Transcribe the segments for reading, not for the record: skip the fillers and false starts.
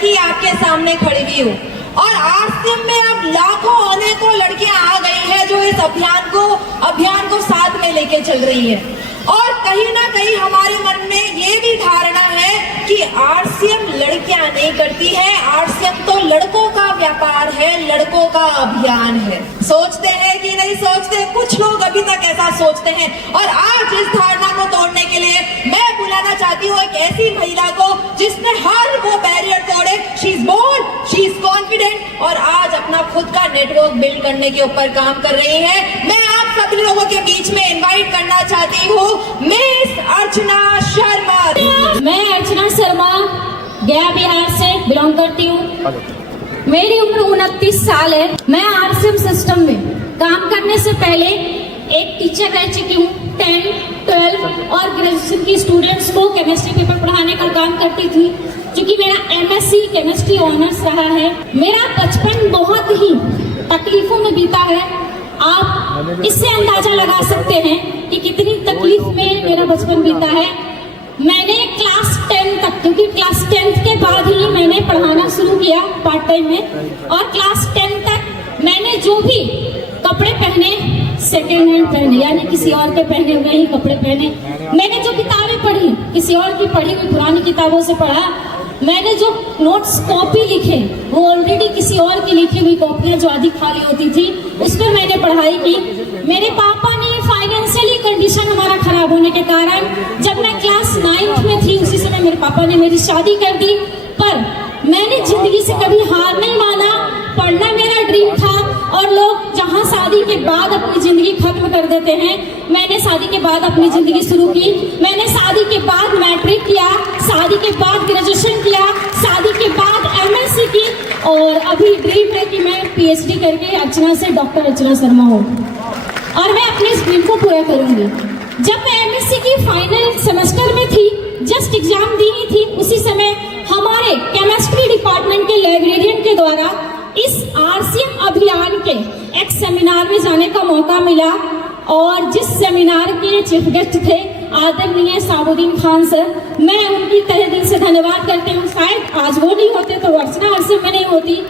लड़की आपके सामने खड़ी हुई हूँ और आरसीएम में अब लाखों अनेकों लड़कियां आ गई है जो इस अभियान को साथ में लेके चल रही है। और कहीं ना कहीं हमारे मन में ये भी धारणा है कि आरसीएम लड़कियां नहीं करती है, आरसीएम तो लड़कों का व्यापार है, लड़कों का अभियान है। सोचते हैं कि नहीं सोचते, कुछ लोग अभी तक ऐसा सोचते हैं। और आज इस धारणा को तोड़ने के लिए मैं बुलाना चाहती हूँ एक ऐसी महिला को जिसने हर वो बैरियर तोड़े। She is bold, she is confident और आज अपना खुद का नेटवर्क बिल्ड करने के ऊपर काम कर रही है। मैं आप सभी लोगों के बीच में इनवाइट करना चाहती हूँ मिस अर्चना शर्मा। मैं अर्चना शर्मा गया बिहार से बिलोंग करती हूँ। मेरी उम्र 29 साल है। मैं आरसीएम सिस्टम में काम करने से पहले एक टीचर रह चुकी हूँ। 10, 12 और ग्रेजुएशन की स्टूडेंट्स को केमिस्ट्री पेपर पढ़ाने का काम करती थी। क्योंकि मेरा एमएससी केमिस्ट्री ऑनर्स रहा है। मेरा बचपन बहुत ही तकलीफों में बीता है। आप इससे अंदाजा लगा सकते हैं कि कितनी तकलीफ में मेरा बचपन बीता है। मैंने क्लास 10 तक, क्योंकि क्लास 10 के बाद ही मैंने पढ़ाना शुरू किया पार्ट टाइम में, और क्लास 10 तक मैंने जो भी कपड़े पहने सेकेंड हैंड पहने, यानी किसी और के पहने हुए ही कपड़े पहने। मैंने जो किताबें पढ़ी किसी और की पढ़ी हुई पुरानी किताबों से पढ़ा। मैंने जो नोट्स कॉपी लिखे वो ऑलरेडी किसी और की लिखी हुई कॉपियां जो आधी खाली होती थी उस पर मैंने पढ़ाई की। मेरे पापा ने फाइनेंशियली कंडीशन हमारा खराब होने के कारण जब मैं क्लास 9th में थी उसी समय मेरे पापा ने मेरी शादी कर दी। पर मैंने जिंदगी से कभी हार नहीं माना। पढ़ना मेरा ड्रीम था और लोग जहाँ शादी के बाद अपनी जिंदगी खत्म कर देते हैं, मैंने शादी के बाद अपनी जिंदगी शुरू की। मैंने शादी के बाद मैट्रिक किया, शादी के बाद ग्रेजुएशन किया, शादी के बाद एमएससी की और अभी ड्रीम है कि मैं पीएचडी करके अर्चना से डॉक्टर अर्चना शर्मा हूँ और मैं अपने इस ड्रीम को पूरा करूंगी। जब मैं एमएससी की फाइनल सेमेस्टर में थी, जस्ट एग्जाम दी ही थी, उसी समय हमारे केमिस्ट्री डिपार्टमेंट के लाइब्रेरियन के द्वारा इस आरसीएम अभियान के एक सेमिनार में जाने का मौका मिला। और जिस सेमिनार के चीफ गेस्ट थे आदरणीय साबुद्दीन खान सर, मैं उनकी तहे दिल से धन्यवाद करती हूँ। शायद आज वो नहीं होते तो अर्चना आरसीएम में नहीं होती।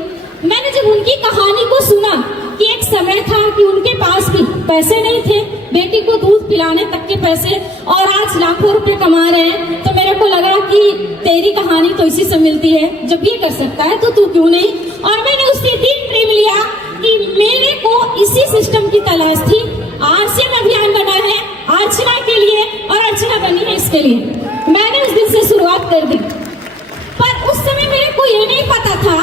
मैंने जब उनकी कहानी को सुना कि एक समय था कि उनके पास भी पैसे नहीं थे, बेटी को दूध पिलाने तक के पैसे, और आज लाखों रुपए कमा रहे हैं, तो मेरे को लगा कि तेरी कहानी तो इसी से मिलती है। जब ये कर सकता है तो तू क्यों नहीं। और मैंने उसी दिन ड्रीम लिया कि मेरे को इसी सिस्टम की तलाश थी। आरसीएम अभियान बना है अर्चना के लिए और अर्चना बनी है इसके लिए। मैंने उस दिन से शुरुआत कर दी। पर उस समय मेरे को ये नहीं पता था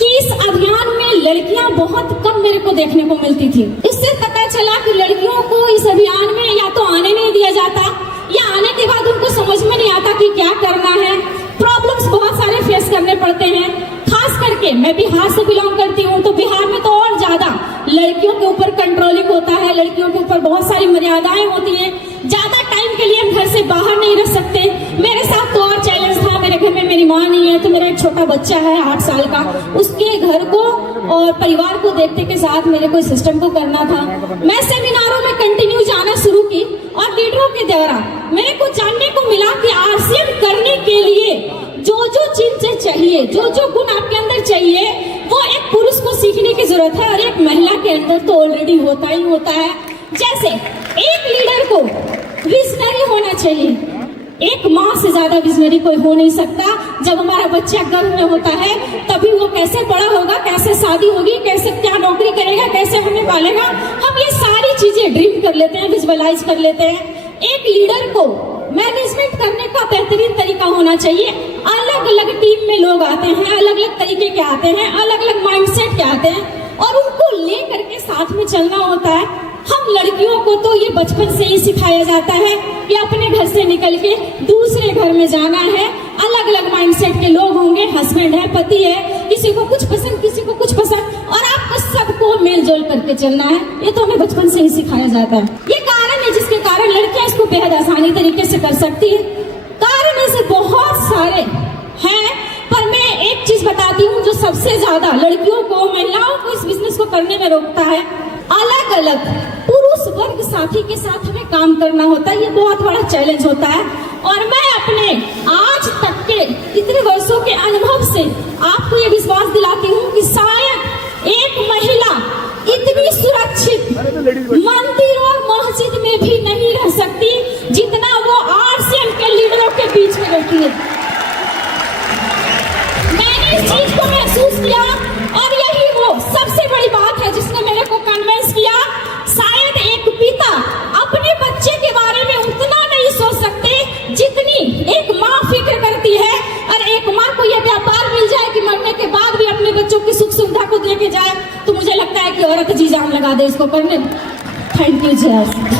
कि इस अभियान में लड़कियां बहुत कम मेरे को देखने को मिलती थी। इससे पता चला कि लड़कियों को इस अभियान में या तो आने नहीं दिया जाता या आने के बाद उनको समझ में नहीं आता कि क्या करना है। प्रॉब्लम्स बहुत सारे फेस करने पड़ते हैं। खास करके मैं बिहार से बिलोंग करती हूँ, तो बिहार में तो और ज्यादा लड़कियों के ऊपर कंट्रोलिंग होता है, लड़कियों के ऊपर बहुत सारी मर्यादाएं होती हैं। ज्यादा टाइम के लिए हम घर से बाहर नहीं रह सकते। मेरे साथ तो और चैलेंज था, मेरे घर में मेरी माँ नहीं है, तो मेरा एक छोटा बच्चा है 8 साल का, उसके घर को और परिवार को देखते के साथ मेरे को सिस्टम को करना था। मैं सेमिनारों में कंटिन्यू जाना शुरू की और लीडरों के द्वारा मेरे को जानने को मिला कि आरसीएम करने के लिए जो जो चीजें चाहिए, जो जो गुण आपके अंदर चाहिए, वो एक पुरुष को सीखने की जरूरत है और एक महिला के अंदर तो ऑलरेडी होता ही होता है। जैसे एक लीडर को विजनरी होना चाहिए। एक माँ से ज्यादा विजनरी कोई हो नहीं सकता। जब हमारा बच्चा गर्भ में होता है तभी वो कैसे बड़ा होगा, कैसे शादी होगी, कैसे क्या नौकरी करेगा, कैसे हमें पालेगा, हम ये सारी चीजें ड्रीम कर लेते हैं, विजुअलाइज कर लेते हैं। एक लीडर को मैनेजमेंट करने का बेहतरीन तरीका होना चाहिए। अलग अलग टीम में लोग आते हैं, अलग अलग तरीके के आते हैं, अलग अलग माइंडसेट के आते हैं और उनको ले करके साथ में चलना होता है। हम लड़कियों को तो ये बचपन से ही सिखाया जाता है कि अपने घर से निकल के दूसरे घर में जाना है। अलग अलग माइंडसेट के लोग होंगे, हस्बैंड है, पति है, किसी को कुछ पसंद, किसी को कुछ पसंद, और आपको सबको मेल जोल करके चलना है। ये तो हमें बचपन से ही सिखाया जाता है। ये कारण है जिसके कारण लड़कियां इसको बेहद आसानी तरीके से कर सकती है। कारण ऐसे बहुत सारे हैं, पर मैं एक चीज बताती हूँ जो सबसे ज्यादा लड़कियों को, महिलाओं को इस बिजनेस को करने में रोकता है। अलग अलग पुरुष वर्ग साथी के साथ हमें काम करना होता है। ये बहुत बड़ा चैलेंज होता है और मैं अपने आज तक के इतने वर्षों के अनुभव से आपको ये विश्वास दिलाती हूँ कि शायद एक महिला इतनी सुरक्षित मंदिर और मस्जिद में भी नहीं रह सकती जितना वो आरसीएम के लीडरों के बीच में रहती है। मैंने इस चीज को महसूस किया और यही वो सबसे बड़ी बात है जिसने मेरे को कन्विंस किया। शायद एक पिता अपने बच्चे के बारे में उतना नहीं सोच सकते जितनी एक माँ फिक्र करती है। और एक माँ को यह व्यापार मिल जाए कि मरने के बाद भी अपने बच्चों की सुख सुविधा को दे के जाए, तो मुझे लगता है कि औरत जी जान लगा दे इसको करने। थैंक यू जय।